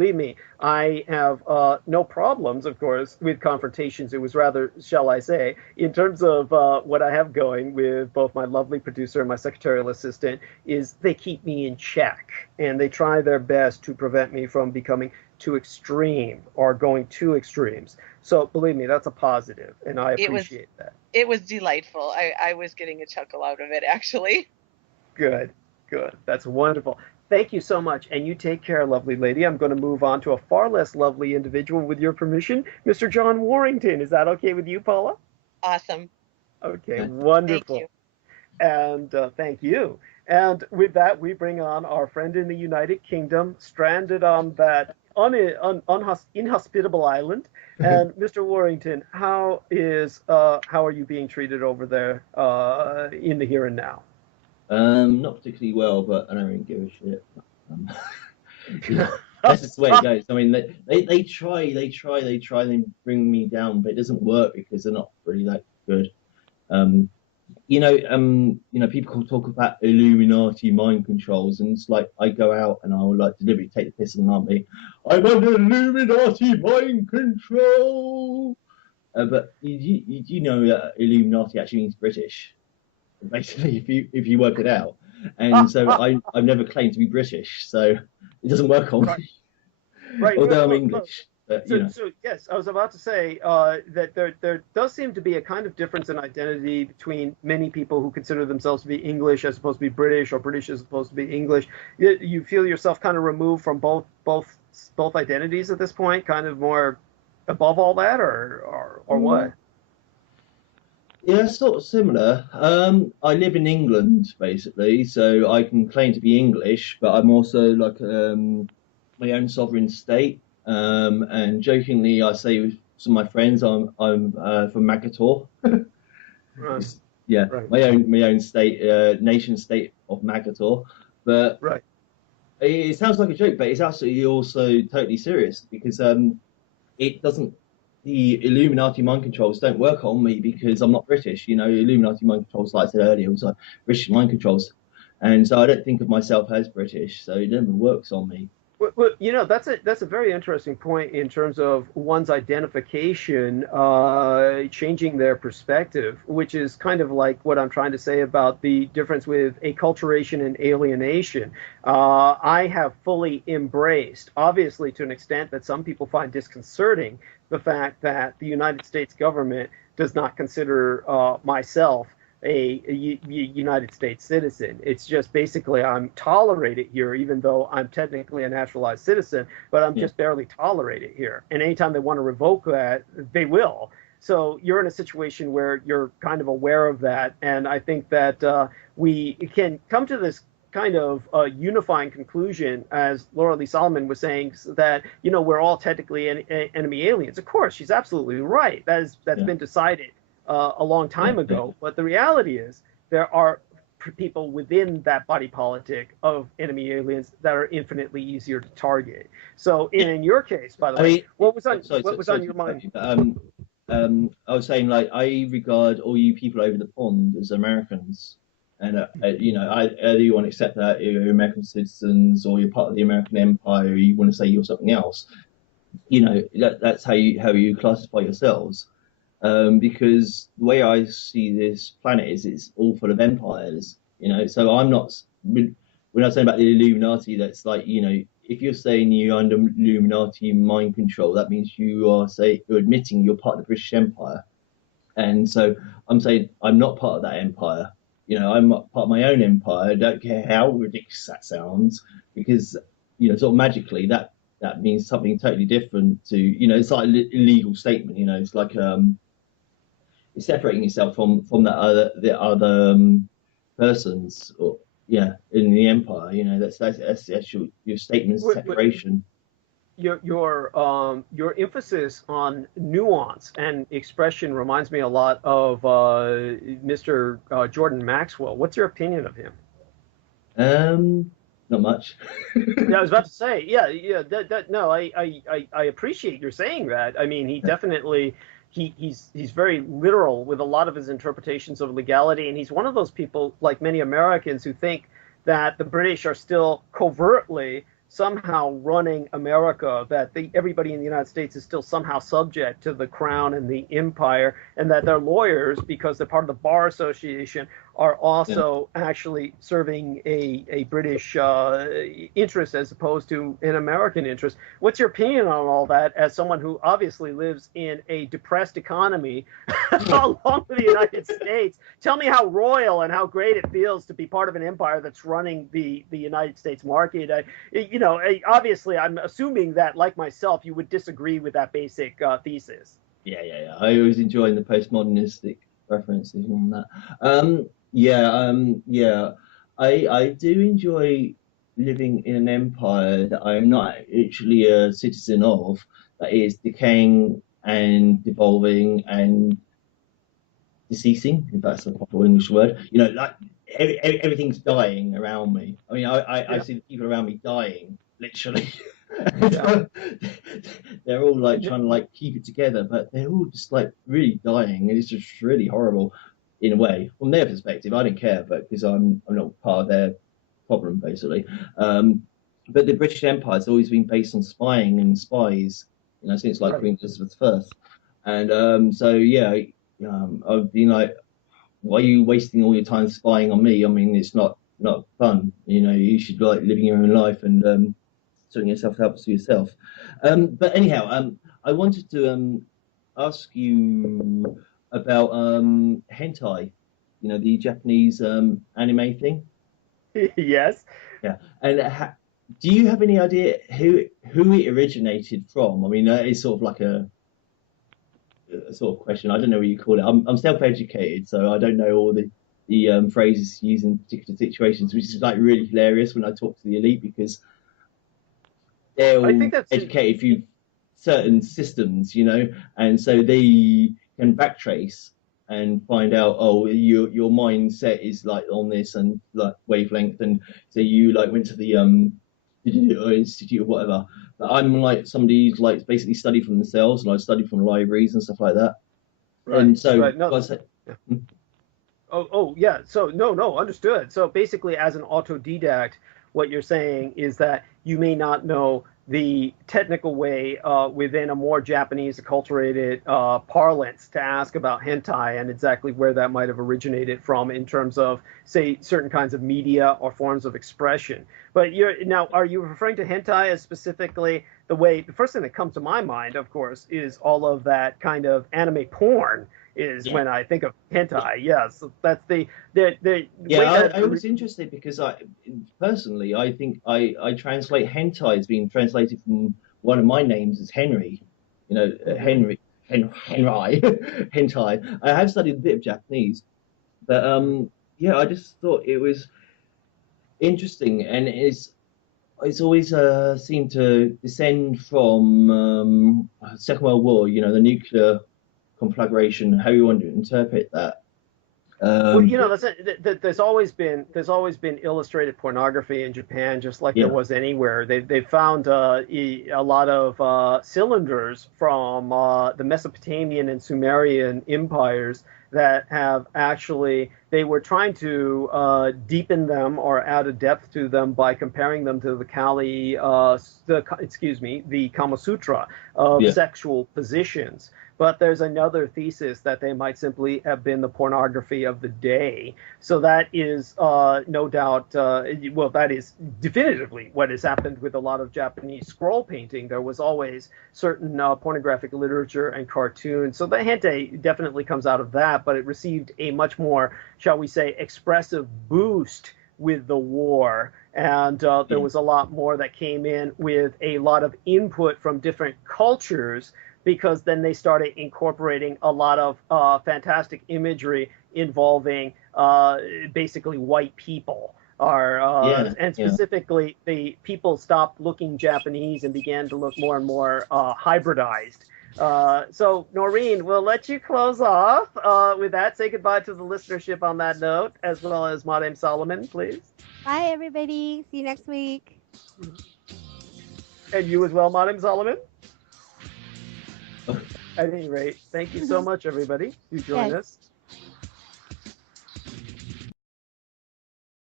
believe me, I have no problems, of course, with confrontations. It was rather, shall I say, in terms of what I have going with both my lovely producer and my secretarial assistant, is they keep me in check and they try their best to prevent me from becoming too extreme or going to extremes. So believe me, that's a positive, and I It was appreciate that. it was delightful. I was getting a chuckle out of it actually. Good, good. That's wonderful. Thank you so much. And you take care, lovely lady. I'm going to move on to a far less lovely individual with your permission, Mr. John Warrington. Is that okay with you, Paula? Awesome. Okay, Thank wonderful. you. And thank you. And with that, we bring on our friend in the United Kingdom, stranded on that inhospitable island. And Mr. Warrington, how are you being treated over there in the here and now? Not particularly well, but I don't really give a shit. Um, yeah, that's just the way it goes. I mean, they try, they bring me down, but it doesn't work because they're not really that good. Um, people talk about Illuminati mind controls, and it's like I go out and I will like deliberately take the piss on an army. I'm under Illuminati mind control. But you know that Illuminati actually means British, basically, if you work it out. And so I've never claimed to be British, so it doesn't work on Right, me. right. Although I'm Well, English, but you know. so yes, I was about to say that there does seem to be a kind of difference in identity between many people who consider themselves to be English as opposed to be British, or British as opposed to be English. You feel yourself kind of removed from both identities at this point, kind of more above all that, or Mm, what? yeah, sort of similar. I live in England basically, so I can claim to be English, but I'm also like my own sovereign state. And jokingly, I say with some of my friends, I'm from Maggotaur. Right, Yeah, right, my own state, nation state of Maggotaur. But right. it sounds like a joke, but it's actually also totally serious because it doesn't. The Illuminati mind controls don't work on me because I'm not British. You know, Illuminati mind controls, like I said earlier, was like British mind controls, and so I don't think of myself as British, so it never works on me. Well, that's a very interesting point in terms of one's identification changing their perspective, which is kind of like what I'm trying to say about the difference with acculturation and alienation. I have fully embraced, obviously to an extent that some people find disconcerting, the fact that the United States government does not consider myself United States citizen. It's just basically I'm tolerated here, even though I'm technically a naturalized citizen, but I'm Yeah, just barely tolerated here. And anytime they want to revoke that, they will. So you're in a situation where you're kind of aware of that. And I think that we can come to this kind of unifying conclusion, as Laura Lee Solomon was saying, that we're all technically enemy aliens. Of course, she's absolutely right. That's yeah, been decided a long yeah, time yeah, ago. But the reality is, there are people within that body politic of enemy aliens that are infinitely easier to target. So, yeah. in your case, by the I way, mean, what was sorry on to your interrupt mind? you, but I was saying like I regard all you people over the pond as Americans, and either you want to accept that you're American citizens or you're part of the American Empire, or you want to say you're something else. That's how you classify yourselves. Because the way I see this planet is it's all full of empires. So I'm not when I say about the Illuminati, that's like if you're saying you're under Illuminati mind control, that means you're admitting you're part of the British Empire, and so I'm saying I'm not part of that empire. I'm part of my own empire. I don't care how ridiculous that sounds, because sort of magically that means something totally different to it's like a legal statement. It's like it's separating yourself from the other persons, or yeah, in the empire. That's your statement of separation. Your emphasis on nuance and expression reminds me a lot of Mr. Jordan Maxwell. What's your opinion of him? Not much. Yeah, I was about to say, yeah, yeah. No, I appreciate your saying that. I mean, he definitely he's very literal with a lot of his interpretations of legality, and he's one of those people, like many Americans, who think that the British are still covertly somehow running America, that everybody in the United States is still somehow subject to the crown and the empire, and that their lawyers, because they're part of the Bar Association, are Yeah. also actually serving a British interest as opposed to an American interest. What's your opinion on all that, as someone who obviously lives in a depressed economy along with the United States? Tell me how royal and how great it feels to be part of an empire that's running the United States market. Obviously, I'm assuming that, like myself, you would disagree with that basic thesis. Yeah. I always enjoy the postmodernistic references on that. Yeah. I do enjoy living in an empire that I am not actually a citizen of, that is decaying and devolving and deceasing, if that's a proper English word. Like everything's dying around me. I mean, I Yeah. see the people around me dying, literally. Yeah. They're all like trying to like keep it together, but they're all just like really dying, and it's just really horrible in a way. From their perspective, I don't care, but because I'm not part of their problem, basically. But the British Empire's always been based on spying and spies, since like Right. Queen Elizabeth I. And so yeah, I've been like, why are you wasting all your time spying on me? I mean, it's not fun. You should be like living your own life and sorting yourself out to yourself. But anyhow, I wanted to ask you about hentai. The Japanese anime thing. Yes. Yeah, and do you have any idea who it originated from? I mean, it's sort of like a sort of question. I don't know what you call it. I'm self-educated, so I don't know all the phrases used in particular situations, which is like really hilarious when I talk to the elite, because they're I all think that's educated through certain systems, and so they can backtrace and find out, oh, your mindset is like on this and like wavelength, and so you like went to the institute or whatever. But I'm like somebody who's like basically studied from themselves, and I studied from libraries and stuff like that. right. And so, Right. No. I said, Yeah. Oh, yeah. So no, understood. So basically, as an autodidact, what you're saying is that you may not know the technical way within a more Japanese acculturated parlance to ask about hentai and exactly where that might have originated from in terms of, say, certain kinds of media or forms of expression. But are you referring to hentai as specifically the way? The first thing that comes to my mind, of course, is all of that kind of anime porn is yeah, when I think of yeah. hentai. Yes, that's the way Yeah, that. I was interested because I personally I think I translate hentai as being translated from one of my names as Henry, Mhm. Henry, hentai. I have studied a bit of Japanese, but yeah, I just thought it was interesting, and it's always seemed to descend from Second World War. The nuclear conflagration, how you want to interpret that. Well, Um, there's always been illustrated pornography in Japan, just like there yeah, was anywhere. They found a lot of cylinders from the Mesopotamian and Sumerian empires that have actually they were trying to deepen them or add a depth to them by comparing them to the the Kama Sutra of yeah. sexual positions. But there's another thesis that they might simply have been the pornography of the day. So that is no doubt, well, that is definitively what has happened with a lot of Japanese scroll painting. There was always certain pornographic literature and cartoons. So the hentai definitely comes out of that, but it received a much more, shall we say, expressive boost with the war. And there Yeah. was a lot more that came in with a lot of input from different cultures, because then they started incorporating a lot of fantastic imagery involving basically white people. Yeah, And yeah. specifically, the people stopped looking Japanese and began to look more and more hybridized. So, Noreen, we'll let you close off with that. Say goodbye to the listenership on that note, as well as Madame Solomon, please. Bye, everybody. See you next week. And you as well, Madame Solomon. At any rate, thank you so much, everybody, who joined Yes. us.